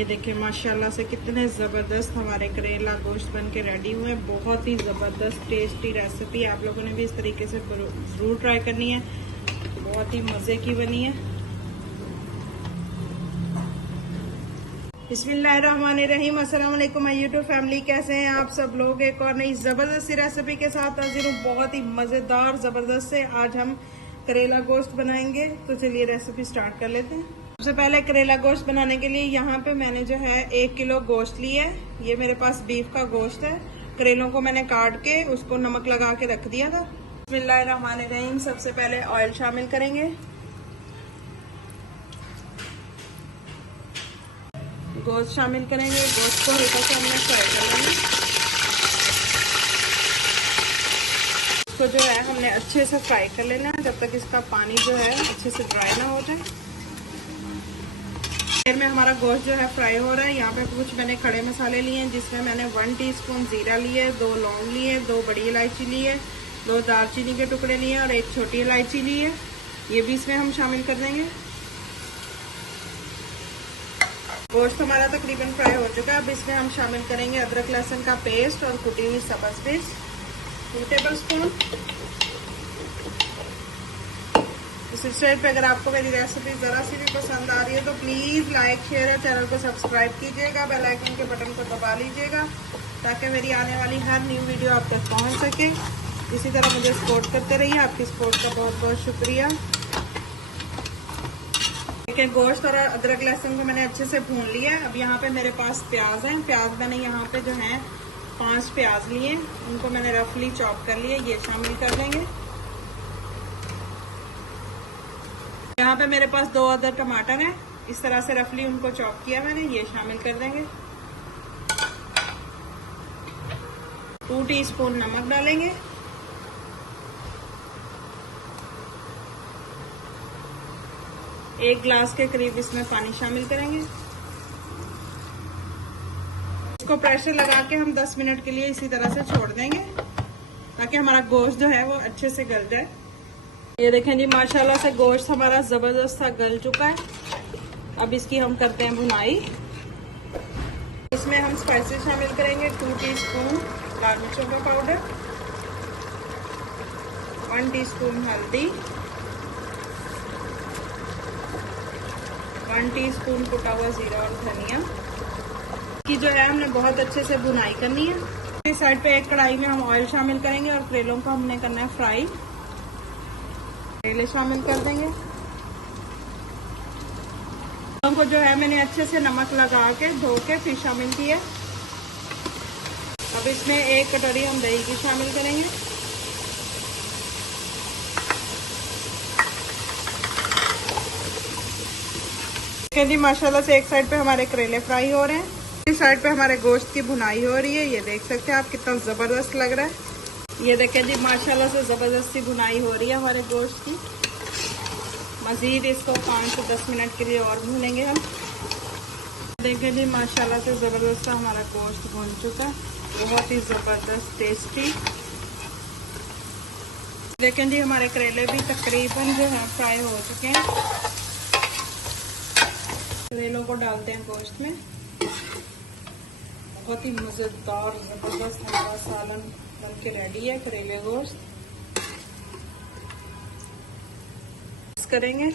ये देखिए माशाल्लाह से कितने ज़बरदस्त हमारे करेला गोश्त बन के रेडी हुए हैं। बहुत ही ज़बरदस्त टेस्टी रेसिपी, आप लोगों ने भी इस तरीके से ज़रूर ट्राई करनी है। बहुत ही मज़े की बनी है। बिस्मिल्लाहिर्रहमानिर्रहीम। अस्सलाम वालेकुम यूट्यूब फैमिली, कैसे हैं आप सब लोग। एक और नई ज़बरदस्त सी रेसिपी के साथ हाजिर हूँ। बहुत ही मज़ेदार ज़बरदस्त से आज हम करेला गोश्त बनाएंगे। तो चलिए रेसिपी स्टार्ट कर लेते हैं। सबसे पहले करेला गोश्त बनाने के लिए यहाँ पे मैंने जो है 1 किलो गोश्त लिया है। ये मेरे पास बीफ का गोश्त है। करेलों को मैंने काट के उसको नमक लगा के रख दिया था। बिस्मिल्लाहिर्रहमानिर्रहीम। सबसे पहले ऑयल शामिल करेंगे। गोश्त शामिल करेंगे। गोश्त को हल्का सा हमने फ्राई कर लेंगे। इसको जो है हमने अच्छे से फ्राई कर लेना है जब तक इसका पानी जो है अच्छे से ड्राई ना हो जाए। फिर में हमारा गोश्त जो है फ्राई हो रहा है। यहाँ पे कुछ मैंने खड़े मसाले लिए हैं, जिसमें मैंने 1 टीस्पून जीरा लिए, 2 लौंग लिए, 2 बड़ी इलायची लिए, 2 दालचीनी के टुकड़े लिए और 1 छोटी इलायची ली है। ये भी इसमें हम शामिल कर देंगे। गोश्त हमारा तकरीबन फ्राई हो चुका है। अब इसमें हम शामिल करेंगे अदरक लहसुन का पेस्ट और कुटी हुई सब्ज़ मिर्च 2 टेबल स्पून। इस स्टेज पे अगर आपको मेरी रेसिपी ज़रा सी भी पसंद आ रही है तो प्लीज़ लाइक शेयर और चैनल को सब्सक्राइब कीजिएगा। बेल आइकन के बटन को दबा लीजिएगा ताकि मेरी आने वाली हर न्यू वीडियो आप तक पहुँच सके। इसी तरह मुझे सपोर्ट करते रहिए। आपकी सपोर्ट का बहुत बहुत शुक्रिया। गोश्त और अदरक लहसुन को मैंने अच्छे से भून लिया है। अब यहाँ पे मेरे पास प्याज है। प्याज मैंने यहाँ पे जो है 5 प्याज लिए, उनको मैंने रफली चॉप कर लिए। ये शामिल कर देंगे। यहाँ पे मेरे पास 2 अदर टमाटर हैं, इस तरह से रफली उनको चॉप किया मैंने। ये शामिल कर देंगे। 2 टीस्पून नमक डालेंगे। एक ग्लास के करीब इसमें पानी शामिल करेंगे। इसको प्रेशर लगा के हम 10 मिनट के लिए इसी तरह से छोड़ देंगे ताकि हमारा गोश्त जो है वो अच्छे से गल जाए। ये देखें जी माशाल्लाह से गोश्त हमारा जबरदस्त सा गल चुका है। अब इसकी हम करते हैं भुनाई। इसमें हम स्पाइसेस शामिल करेंगे। 2 टीस्पून लाल मिर्चों का पाउडर, 1 टीस्पून हल्दी, 1 टीस्पून कुटा हुआ जीरा और धनिया की जो है हमने बहुत अच्छे से भुनाई करनी है। इस साइड पे एक कढ़ाई में हम ऑयल शामिल करेंगे और करेलों को हमने करना है फ्राई। करेले शामिल कर देंगे। को जो है मैंने अच्छे से नमक लगा के धो के फिर शामिल किया। अब इसमें 1 कटोरी हम दही की शामिल करेंगे। जी माशाल्लाह से एक साइड पे हमारे करेले फ्राई हो रहे हैं, इस साइड पे हमारे गोश्त की भुनाई हो रही है। ये देख सकते हैं आप कितना ज़बरदस्त लग रहा है। ये देखें जी माशाल्लाह से ज़बरदस्त सी भुनाई हो रही है हमारे गोश्त की। मज़ीद इसको 5 से 10 मिनट के लिए और भूनेंगे हम। देखें जी माशाल्लाह से ज़बरदस्त सा हमारा गोश्त भून चुका है। बहुत ही ज़बरदस्त टेस्टी। देखें जी हमारे करेले भी तकरीबन जो है फ्राई हो चुके हैं। करेलों को डालते हैं गोश्त में। बहुत ही मज़ेदार ज़बरदस्त हमारा सालन बन के रेडी है। करेले गोश्त करेंगे।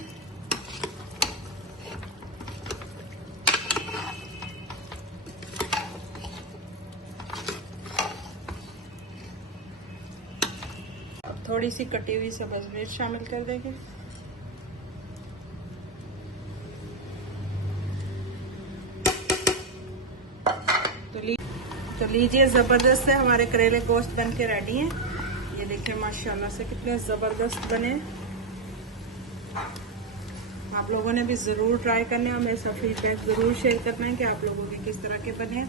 अब थोड़ी सी कटी हुई सब्ज़ मिर्च शामिल कर देंगे। तो लीजिए ज़बरदस्त से हमारे करेले गोश्त बन के रेडी हैं। ये देखिए माशाल्लाह से कितने ज़बरदस्त बने। आप लोगों ने भी ज़रूर ट्राई करना है और मेरे साथ फीडबैक ज़रूर शेयर करना है कि आप लोगों के किस तरह के बने हैं।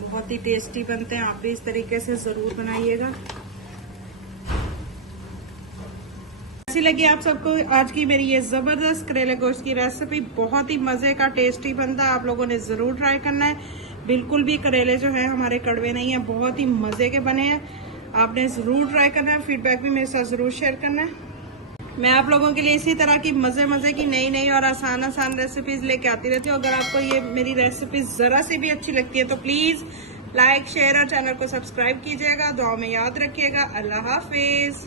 बहुत ही टेस्टी बनते हैं। आप भी इस तरीके से ज़रूर बनाइएगा। कैसी लगी आप सबको आज की मेरी ये ज़बरदस्त करेले गोश्त की रेसिपी। बहुत ही मज़े का टेस्टी बनता है। आप लोगों ने ज़रूर ट्राई करना है। बिल्कुल भी करेले जो है हमारे कड़वे नहीं है, बहुत ही मज़े के बने हैं। आपने ज़रूर ट्राई करना है। फीडबैक भी मेरे साथ ज़रूर शेयर करना है। मैं आप लोगों के लिए इसी तरह की मजे मजे की नई नई और आसान आसान रेसिपीज लेके आती रहती हूँ। अगर आपको ये मेरी रेसिपीज जरा सी भी अच्छी लगती है तो प्लीज लाइक शेयर और चैनल को सब्सक्राइब कीजिएगा। दुआ में याद रखिएगा। अल्लाह हाफिज।